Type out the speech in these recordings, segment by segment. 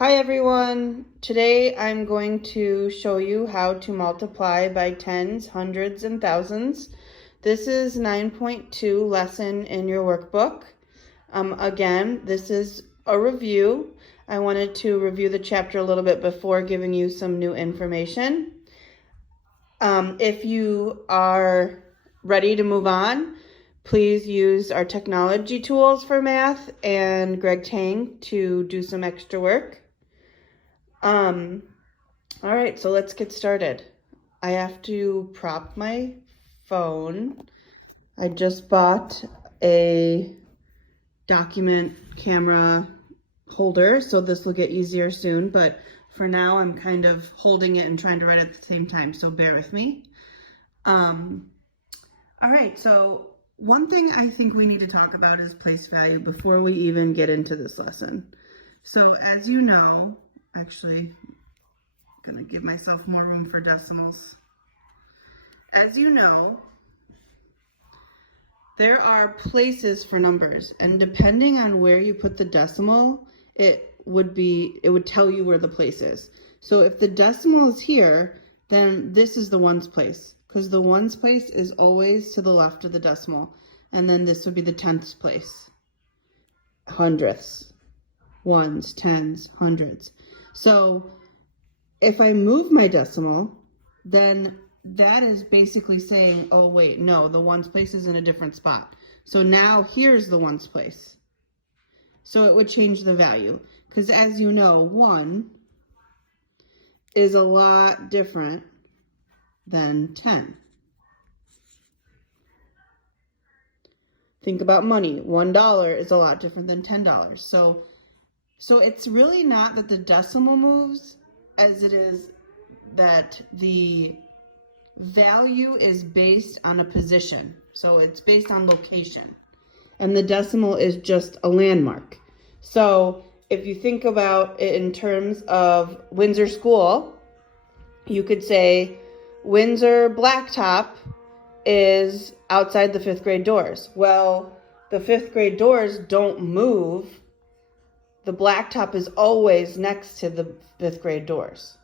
Hi everyone! Today I'm going to show you how to multiply by tens, hundreds, and thousands. This is 9.2 lesson in your workbook. Again, this is a review. I wanted to review the chapter a little bit before giving you some new information. If you are ready to move on, please use our technology tools for math and Greg Tang to do some extra work. All right, so let's get started. I have to prop my phone. I just bought a document camera holder, so this will get easier soon, but for now I'm kind of holding it and trying to write at the same time, so bear with me. All right, so one thing I think we need to talk about is place value before we even get into this lesson. So as you know, actually, I'm gonna give myself more room for decimals. As you know, there are places for numbers, and depending on where you put the decimal, it would tell you where the place is. So if the decimal is here, then this is the ones place, because the ones place is always to the left of the decimal, and then this would be the tenths place. Hundredths, ones, tens, hundreds. So if I move my decimal, then that is basically saying, oh wait, no, the ones place is in a different spot. So now here's the ones place. So it would change the value, because as you know, 1 is a lot different than 10. Think about money. $1 is a lot different than $10. So it's really not that the decimal moves as it is that the value is based on a position. So it's based on location. And the decimal is just a landmark. So if you think about it in terms of Windsor School, you could say Windsor Blacktop is outside the 5th grade doors. Well, the 5th grade doors don't move. The blacktop is always next to the 5th grade doors.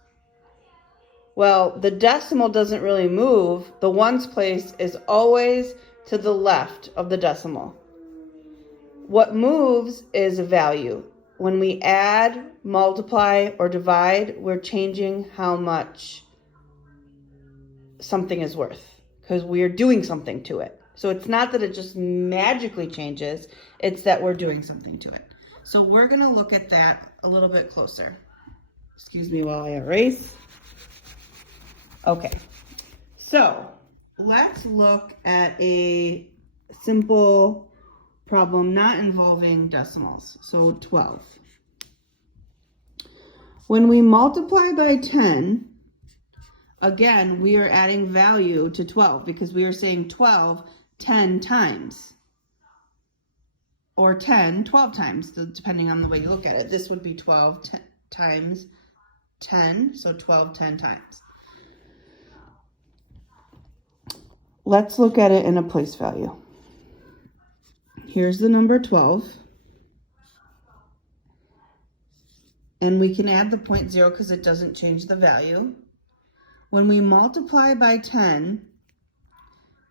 Well, the decimal doesn't really move. The ones place is always to the left of the decimal. What moves is a value. When we add, multiply, or divide, we're changing how much something is worth, because we are doing something to it. So it's not that it just magically changes, it's that we're doing something to it. So we're going to look at that a little bit closer. Excuse me while I erase. Okay, so let's look at a simple problem not involving decimals. So 12. When we multiply by 10, again, we are adding value to 12 because we are saying 12 10 times. Or 10 12 times, depending on the way you look at it. This would be 12 times 10, so 12 10 times. Let's look at it in a place value. Here's the number 12. And we can add the 0.0 because it doesn't change the value. When we multiply by 10,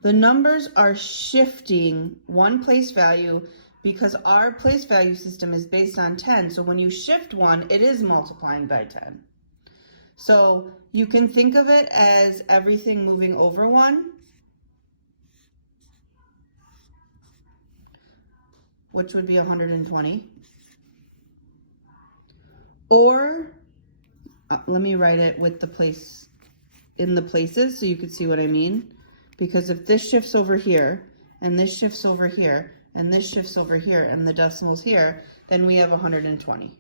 the numbers are shifting one place value because our place value system is based on 10. So when you shift 1, it is multiplying by 10. So you can think of it as everything moving over 1, which would be 120. Or, let me write it with the place in the places so you can see what I mean. Because if this shifts over here, and this shifts over here, and this shifts over here, and the decimal's here, then we have 120.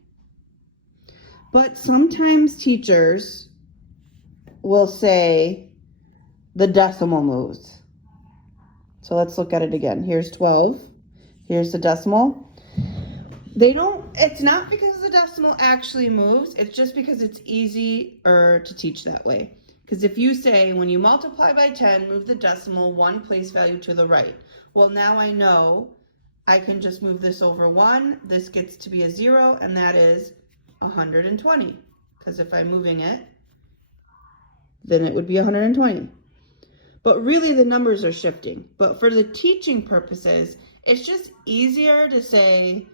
But sometimes teachers will say the decimal moves. So let's look at it again. Here's 12. Here's the decimal. It's not because the decimal actually moves, it's just because it's easier to teach that way. Because if you say, when you multiply by 10, move the decimal one place value to the right. Well, now I know I can just move this over 1. This gets to be a 0, and that is 120. Because if I'm moving it, then it would be 120. But really the numbers are shifting. But for the teaching purposes, it's just easier to say,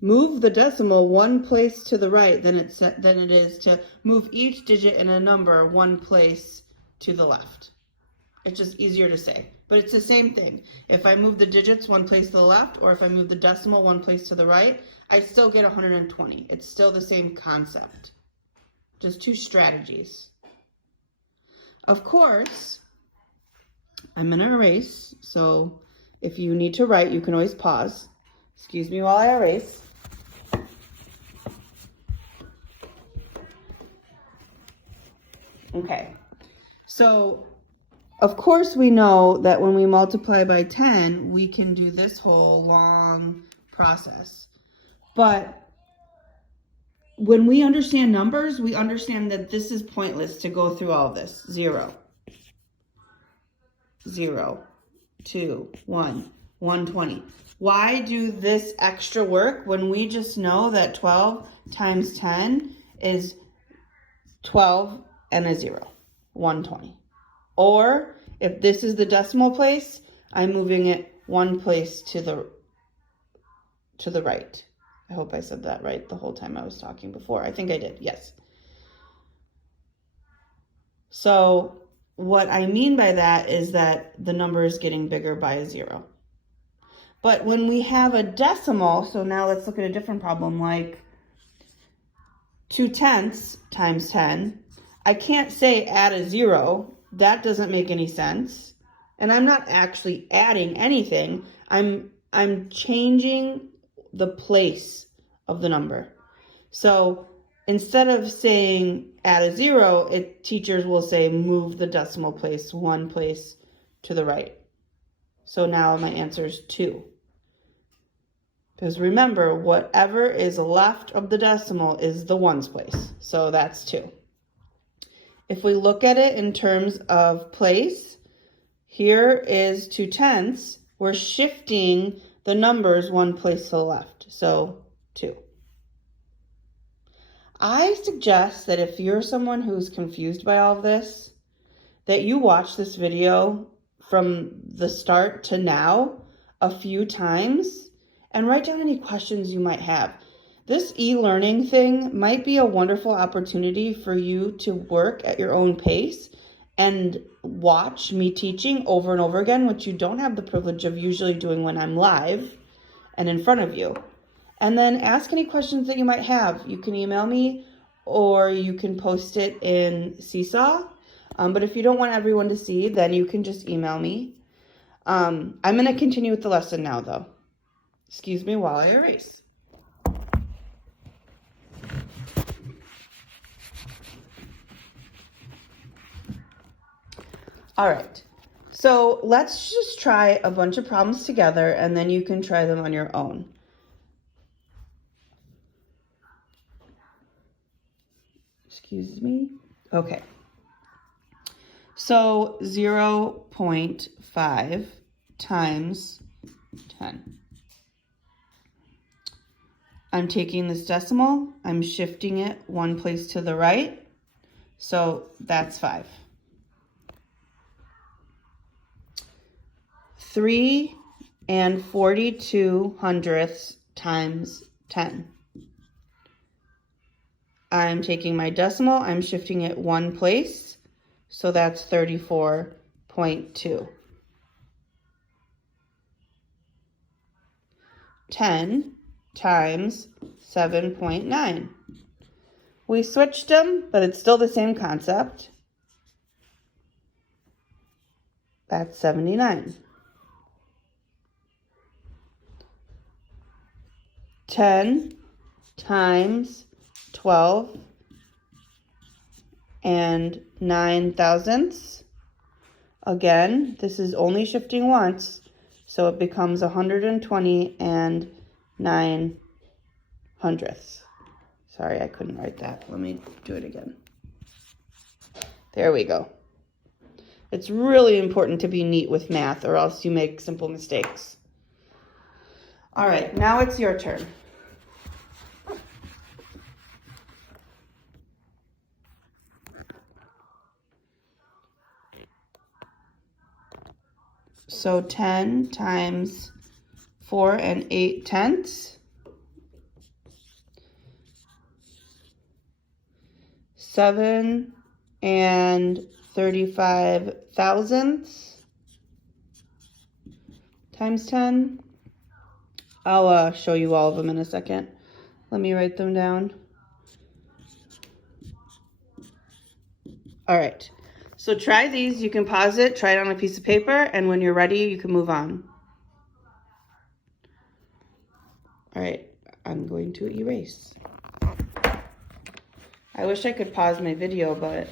move the decimal one place to the right than it is to move each digit in a number one place to the left. It's just easier to say, but it's the same thing. If I move the digits one place to the left, or if I move the decimal one place to the right, I still get 120. It's still the same concept, just two strategies. Of course, I'm gonna erase, so if you need to write, you can always pause. Excuse me while I erase. Okay, so of course we know that when we multiply by 10, we can do this whole long process. But when we understand numbers, we understand that this is pointless to go through all this. 0, 0, 2, 1, 120. Why do this extra work when we just know that 12 times 10 is 12 and a 0, 120. Or if this is the decimal place, I'm moving it one place to the right. I hope I said that right the whole time I was talking before. I think I did, yes. So what I mean by that is that the number is getting bigger by a 0. But when we have a decimal, so now let's look at a different problem, like 2/10 times 10. I can't say add a 0. That doesn't make any sense. And I'm not actually adding anything. I'm changing the place of the number. So instead of saying add a 0, teachers will say move the decimal place one place to the right. So now my answer is 2. Because remember, whatever is left of the decimal is the ones place. So that's 2. If we look at it in terms of place, here is 2/10. We're shifting the numbers one place to the left. So 2. I suggest that if you're someone who's confused by all of this, that you watch this video from the start to now a few times and write down any questions you might have. This e-learning thing might be a wonderful opportunity for you to work at your own pace and watch me teaching over and over again, which you don't have the privilege of usually doing when I'm live and in front of you. And then ask any questions that you might have. You can email me or you can post it in Seesaw. But if you don't want everyone to see, then you can just email me. I'm going to continue with the lesson now, though. Excuse me while I erase. All right, so let's just try a bunch of problems together and then you can try them on your own. Excuse me. Okay. So 0.5 times 10. I'm taking this decimal, I'm shifting it one place to the right, so that's 5. 3 42 times 10. I'm taking my decimal, I'm shifting it one place, so that's 34.2. 10 times 7.9. We switched them, but it's still the same concept. That's 79. 10 times 12 and 9 thousandths. Again, this is only shifting once, so it becomes 120 and 9 hundredths. Sorry, I couldn't write that. Let me do it again. There we go. It's really important to be neat with math or else you make simple mistakes. All right, now it's your turn. So 10 times 4 and 8/10. 7 and 35 thousandths times 10. I'll show you all of them in a second. Let me write them down. All right, so try these. You can pause it, try it on a piece of paper, and when you're ready, you can move on. All right, I'm going to erase. I wish I could pause my video, but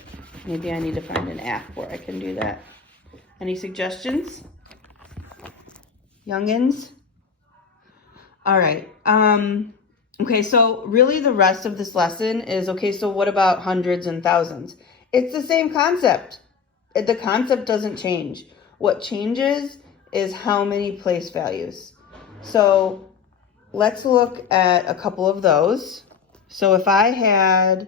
maybe I need to find an app where I can do that. Any suggestions? Youngins? All right. Okay, so really the rest of this lesson is, okay, so what about hundreds and thousands? It's the same concept. The concept doesn't change. What changes is how many place values. So let's look at a couple of those. So if I had,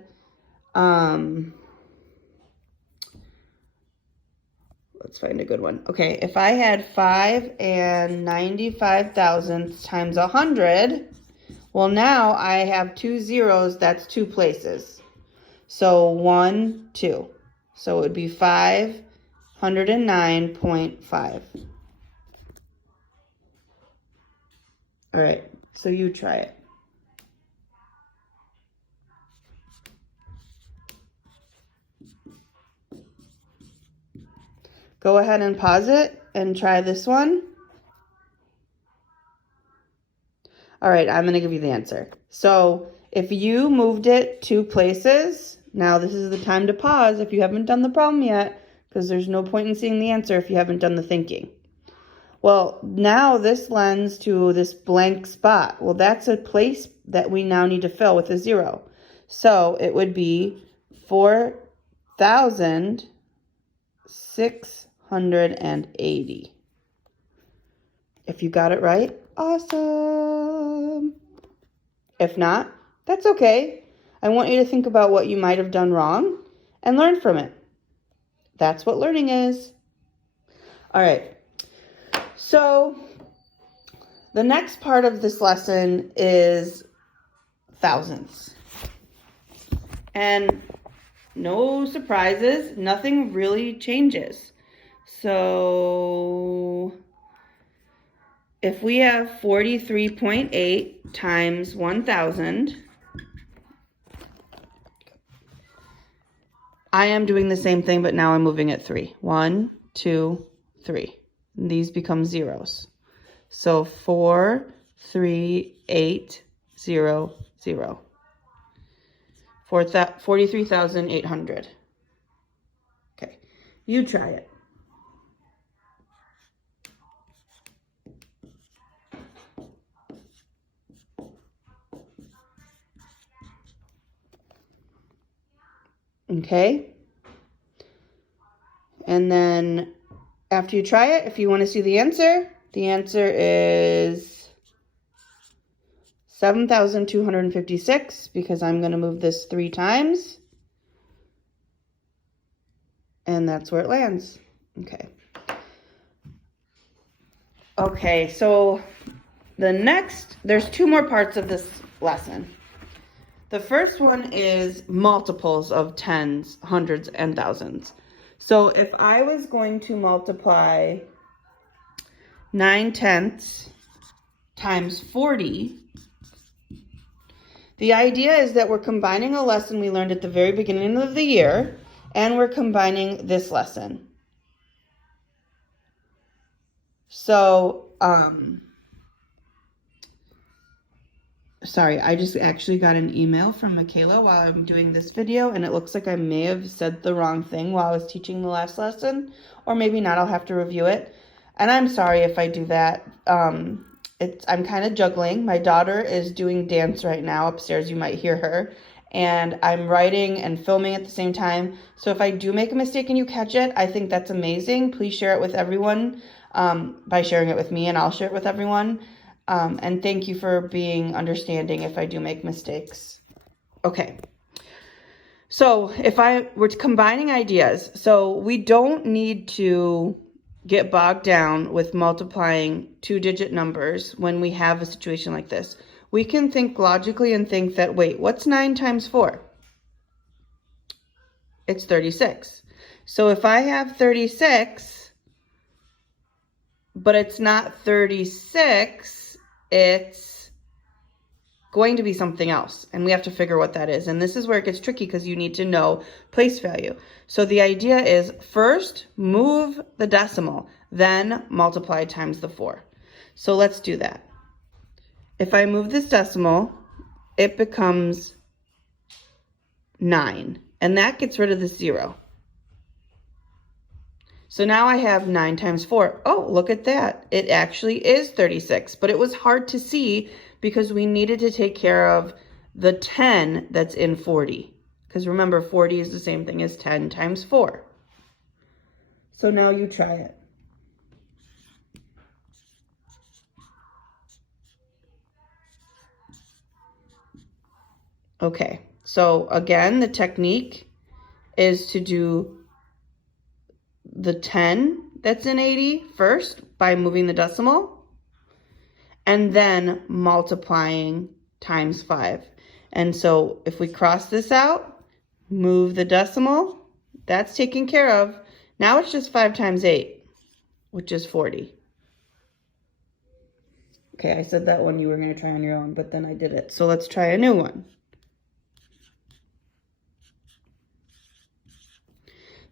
let's find a good one. Okay, if I had 5 and 95 thousandths times 100, well, now I have 2 zeros, that's 2 places. So 1, 2. So it would be 509.5. All right, so you try it. Go ahead and pause it and try this one. All right, I'm gonna give you the answer. So if you moved it 2 places, now this is the time to pause if you haven't done the problem yet, because there's no point in seeing the answer if you haven't done the thinking. Well, now this lends to this blank spot. Well, that's a place that we now need to fill with a 0. So it would be 4,680. If you got it right, awesome. If not, that's okay. I want you to think about what you might have done wrong and learn from it. That's what learning is. All right. So the next part of this lesson is thousandths. And no surprises, nothing really changes. So if we have 43.8 times 1,000, I am doing the same thing, but now I'm moving it 3. 1, 2, 3. And these become zeros. So 4, 3, 8, 0, 0. 43,800. Okay, you try it. Okay, and then after you try it, if you want to see the answer is 7,256, because I'm going to move this 3 times, and that's where it lands. Okay, so there's 2 more parts of this lesson. The first one is multiples of tens, hundreds, and thousands. So if I was going to multiply 9/10 times 40, the idea is that we're combining a lesson we learned at the very beginning of the year, and we're combining this lesson. So, sorry, I just actually got an email from Michaela while I'm doing this video, and it looks like I may have said the wrong thing while I was teaching the last lesson, or maybe not. I'll have to review it, and I'm sorry if I do that. I'm kind of juggling. My daughter is doing dance right now upstairs. You might hear her, and I'm writing and filming at the same time. So if I do make a mistake and you catch it, I think that's amazing. Please share it with everyone by sharing it with me, and I'll share it with everyone. And thank you for being understanding if I do make mistakes. Okay. So we're combining ideas. So we don't need to get bogged down with multiplying two-digit numbers when we have a situation like this. We can think logically and think that, wait, what's 9 times 4? It's 36. So if I have 36, but it's not 36, it's going to be something else. And we have to figure what that is. And this is where it gets tricky because you need to know place value. So the idea is first move the decimal, then multiply times the 4. So let's do that. If I move this decimal, it becomes 9. And that gets rid of the 0. So now I have 9 times 4. Oh, look at that. It actually is 36. But it was hard to see because we needed to take care of the 10 that's in 40. Because remember, 40 is the same thing as 10 times 4. So now you try it. Okay, so again, the technique is to do the 10 that's in 80 first by moving the decimal and then multiplying times 5. And so if we cross this out, move the decimal, that's taken care of. Now it's just 5 times 8, which is 40. Okay, I said that one you were going to try on your own, but then I did it. So let's try a new one.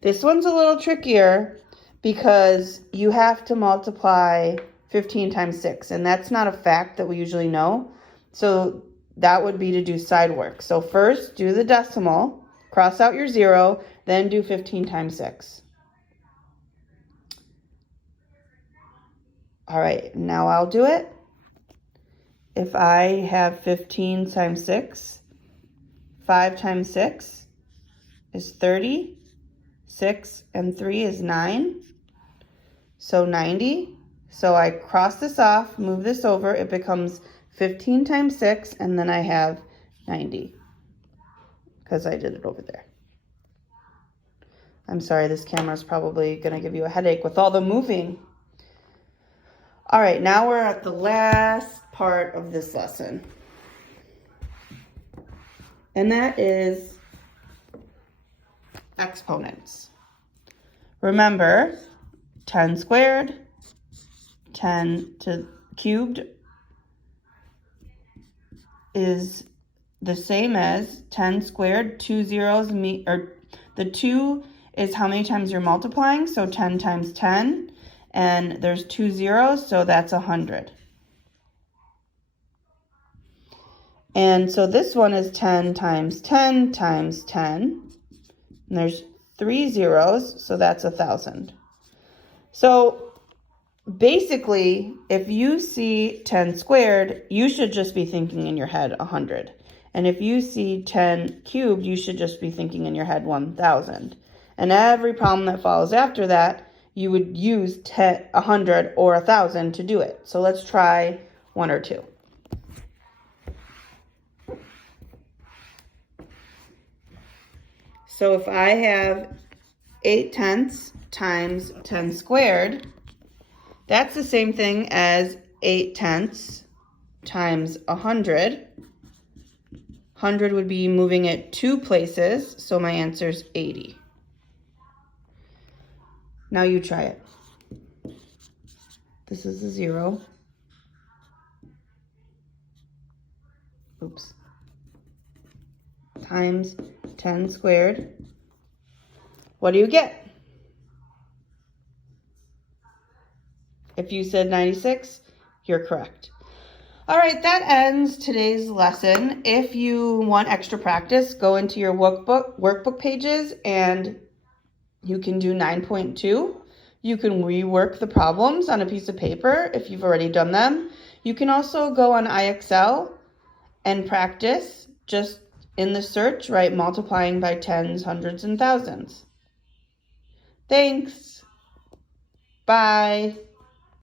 This one's a little trickier because you have to multiply 15 times 6, and that's not a fact that we usually know. So that would be to do side work. So first do the decimal, cross out your 0, then do 15 times 6. All right, now I'll do it. If I have 15 times 6, 5 times 6 is 30. 6 and 3 is 9, so 90. So I cross this off, move this over, it becomes 15 times 6, and then I have 90, because I did it over there. I'm sorry, this camera is probably going to give you a headache with all the moving. All right, now we're at the last part of this lesson, and that is exponents. Remember, 10 squared, 10 to cubed is the same as 10 squared, 2 zeros, or the 2 is how many times you're multiplying, so 10 times 10, and there's 2 zeros, so that's 100. And so this one is 10 times 10 times 10. And there's 3 zeros, so that's 1,000. So basically, if you see 10 squared, you should just be thinking in your head 100. And if you see 10 cubed, you should just be thinking in your head 1,000. And every problem that follows after that, you would use 100 or 1,000 to do it. So let's try 1 or 2. So if I have 8 tenths times 10 squared, that's the same thing as 8 tenths times 100. 100 would be moving it 2 places, so my answer is 80. Now you try it. This is a 0. Oops. Times 10 squared. What do you get? If you said 96, you're correct. All right, that ends today's lesson. If you want extra practice, go into your workbook pages and you can do 9.2. You can rework the problems on a piece of paper if you've already done them. You can also go on IXL and practice. Just in the search, write multiplying by tens, hundreds, and thousands. Thanks. Bye.